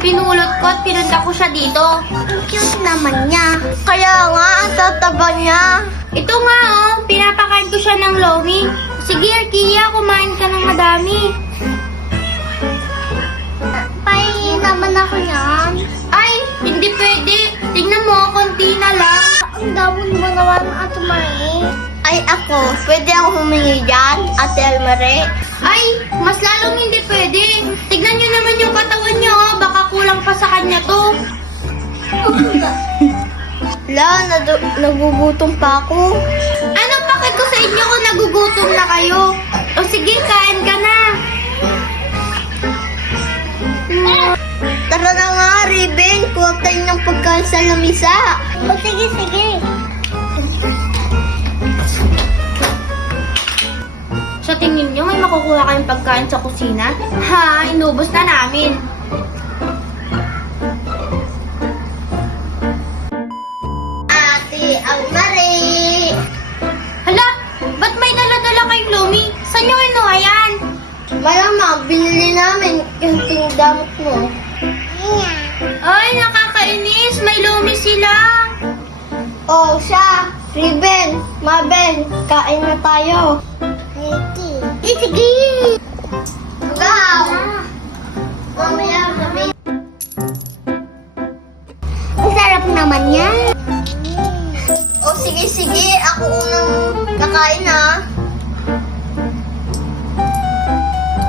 pinulot ko at pinunta ko siya dito. Ang cute naman niya. Kaya nga, ang tataba niya. Ito nga pinapakain ko siya ng lomi. Sige, Arkia, kumain ka ng madami. Pahingi naman ako yan. Ay, hindi pwede. Tingnan mo, konti na lang. Ang dawon mo naman, Ate Marie. Ay, ako. Pwede ako humingi dyan, Ate Almare. Ay, mas lalong hindi pwede. Tignan nyo naman yung katawan nyo, baka kulang pa sa kanya to. Nagugutom pa ako. Anong bakit ko sa inyo kung nagugutom na kayo? O sige, kain ka na. Tara na nga, Ribbon. Kuha tayo ng pagkain sa lamisa. O, sige, sige. Sa tingin nyo, may makukuha kayong pagkain sa kusina? Ha, inubos na namin. Ate Almare. Hala, ba't may dala-dala kayong lumi? Saan nyo inuha yan? Malamang, binili namin yung pingdamot mo. Ay, nakakainis. May lumi sila. Oh, siya. Ribbon, Mabel, kain na tayo. Sige. Wow. Mamaya kami. Ang sarap naman yan. Oh, sige, sige. Ako unang kakain ha.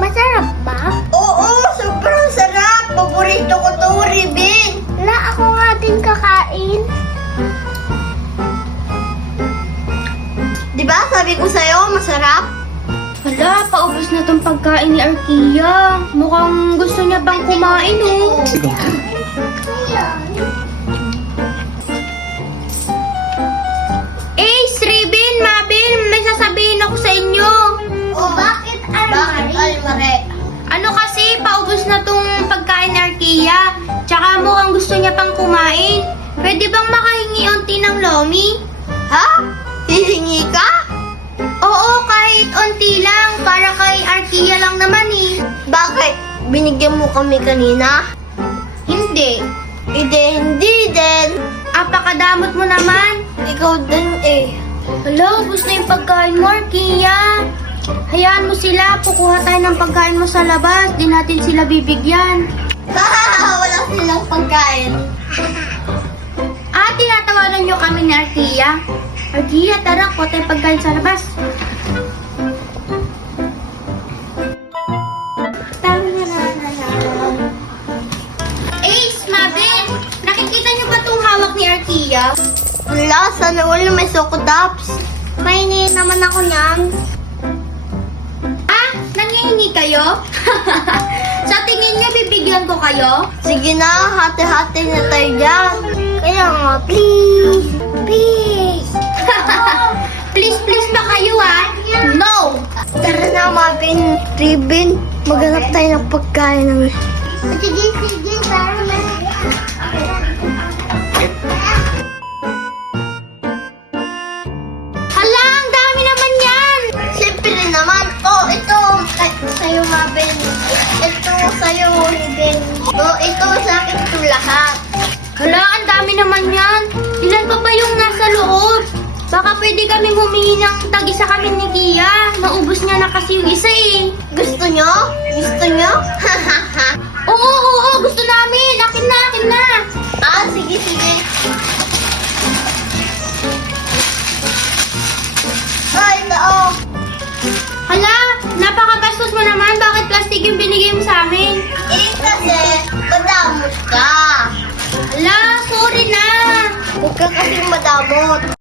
Masarap ba? Oo, sobrang sarap. Paborito ko to, Ribbon. Na, ako nga din kakain. Diba sabi ko sa'yo, masarap? Hala, paubos na tong pagkain ni Arkia. Mukhang gusto niya bang kumain, oh. Ace, Ribbon, Mabel, may sasabihin ako sa inyo. Oh, bakit Almare? Bakit Almare? Ano kasi, paubos na tong pagkain ni Arkia. Tsaka mukhang gusto niya pang kumain. Pwede bang makahingi unti ng lomi? Ha? Hihingi ka? Oo, kahit unti lang. Para kay Arkia lang naman eh. Bakit? Binigyan mo kami kanina? Hindi. Hindi din. Apakadamot mo naman. Ikaw din eh. Hala, ubos na yung pagkain mo, Arkia. Hayaan mo sila. Kukuha tayo ng pagkain mo sa labas. Di natin sila bibigyan. Wala silang pagkain. Tinatawanan nyo kami ni Arkia. Arkia, tara, kuha tayo pagkain sa labas. Ace, Mabel, nakikita nyo ba itong hawak ni Arkia? Wala, sana all may sokodaps. Kainin naman ako niyan. Ah, nangihingi kayo? Sa tingin nyo, bibigyan ko kayo? Sige na, hati-hati na tayo dyan. Kaya nga, please. Please. Please, please ba kayo No! Tara na, Mabin. Ribbon, maghanap tayo ng pagkain naman. Sige, sige, tara na. Hala, ang dami naman yan! Siyempre naman. Oh, ito. Sa'yo, Mabin. Ito, sa'yo, Ribbon. Oh, ito, sa akin ito lahat. Hala, ang dami naman yan. Ilan pa ba yung nasa loob? Baka pwede kaming humingi ng tag-isa kami ni Kia. Naubos niya na kasi yung isa eh. Gusto nyo? Gusto nyo? Oo, gusto namin. Akin na, akin na. Sige, sige.